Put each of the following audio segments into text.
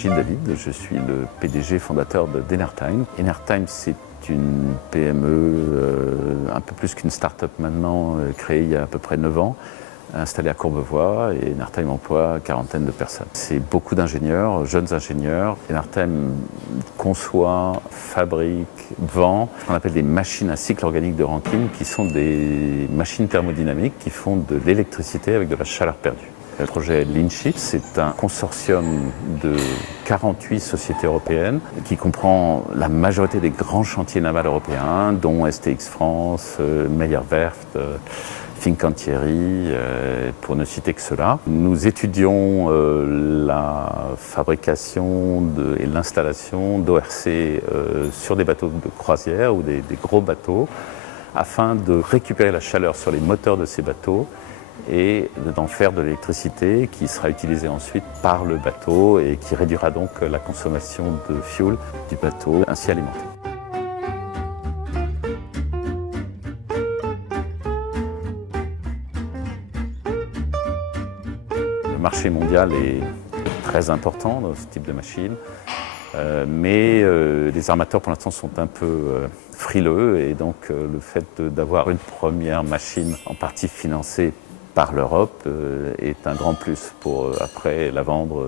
Gilles David, je suis le PDG fondateur d'Enertime. Enertime, c'est une PME, un peu plus qu'une start-up maintenant, créée il y a à peu près 9 ans, installée à Courbevoie, et Enertime emploie une quarantaine de personnes. C'est beaucoup d'ingénieurs, jeunes ingénieurs. Enertime conçoit, fabrique, vend ce qu'on appelle des machines à cycle organique de Rankine, qui sont des machines thermodynamiques qui font de l'électricité avec de la chaleur perdue. Le projet Leanship, c'est un consortium de 48 sociétés européennes qui comprend la majorité des grands chantiers navals européens, dont STX France, Meyer Werft, Fincantieri, pour ne citer que cela. Nous étudions la fabrication et l'installation d'ORC sur des bateaux de croisière ou des gros bateaux, afin de récupérer la chaleur sur les moteurs de ces bateaux et d'en faire de l'électricité qui sera utilisée ensuite par le bateau et qui réduira donc la consommation de fuel du bateau ainsi alimenté. Le marché mondial est très important dans ce type de machine, mais les armateurs pour l'instant sont un peu frileux, et donc le fait d'avoir une première machine en partie financée par l'Europe est un grand plus pour après la vendre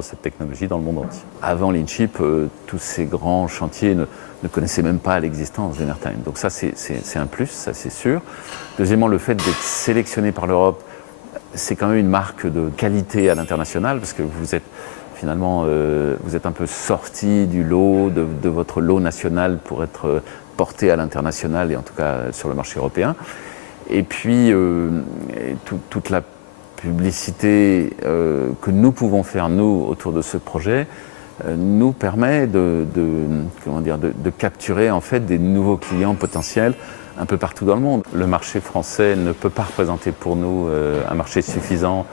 cette technologie dans le monde entier. Avant Leanship, tous ces grands chantiers ne connaissaient même pas l'existence d'Enertime. Donc ça c'est un plus, ça c'est sûr. Deuxièmement, le fait d'être sélectionné par l'Europe, c'est quand même une marque de qualité à l'international, parce que vous êtes finalement vous êtes un peu sorti du lot, de votre lot national pour être porté à l'international et en tout cas sur le marché européen. Et puis, toute la publicité que nous pouvons faire, nous, autour de ce projet, nous permet de capturer en fait des nouveaux clients potentiels un peu partout dans le monde. Le marché français ne peut pas représenter pour nous un marché suffisant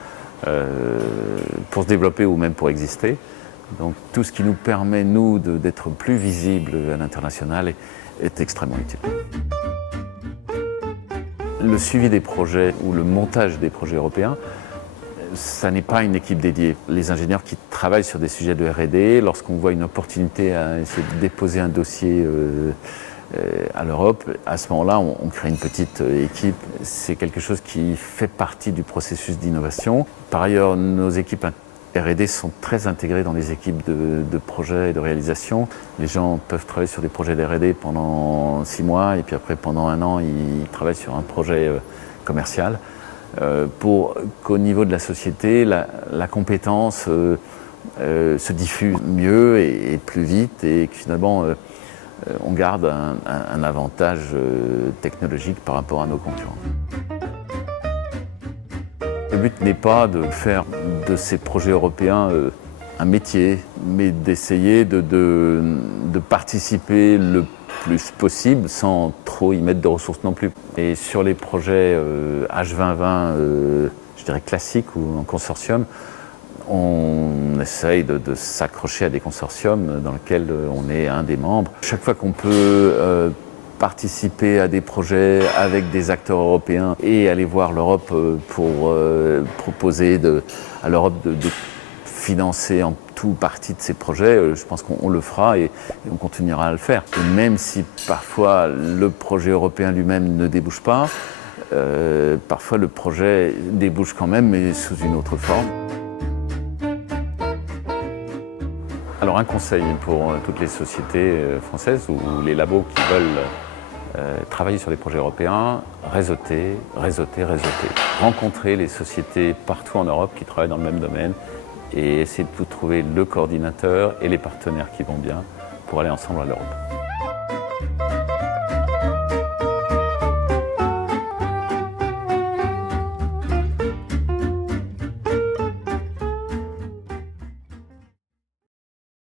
pour se développer ou même pour exister. Donc tout ce qui nous permet, nous, d'être plus visibles à l'international est extrêmement utile. Le suivi des projets ou le montage des projets européens, ça n'est pas une équipe dédiée. Les ingénieurs qui travaillent sur des sujets de R&D, lorsqu'on voit une opportunité à essayer de déposer un dossier à l'Europe, à ce moment-là, on crée une petite équipe. C'est quelque chose qui fait partie du processus d'innovation. Par ailleurs, nos équipes R&D sont très intégrées dans les équipes de projets et de réalisation. Les gens peuvent travailler sur des projets de R&D pendant 6 mois, et puis après, pendant 1 an, ils travaillent sur un projet commercial, pour qu'au niveau de la société, la compétence se diffuse mieux et plus vite, et que finalement, on garde un avantage technologique par rapport à nos concurrents. Le but n'est pas de faire de ces projets européens un métier, mais d'essayer de participer le plus possible sans trop y mettre de ressources non plus. Et sur les projets H2020, je dirais classiques ou en consortium, on essaye de s'accrocher à des consortiums dans lesquels on est un des membres. Chaque fois qu'on peut participer à des projets avec des acteurs européens et aller voir l'Europe pour proposer à l'Europe de financer en tout partie de ces projets, je pense qu'on le fera et on continuera à le faire. Et même si parfois le projet européen lui-même ne débouche pas, parfois le projet débouche quand même, mais sous une autre forme. Alors un conseil pour toutes les sociétés françaises ou les labos qui veulent travailler sur des projets européens, réseauter. Rencontrer les sociétés partout en Europe qui travaillent dans le même domaine et essayer de trouver le coordinateur et les partenaires qui vont bien pour aller ensemble à l'Europe.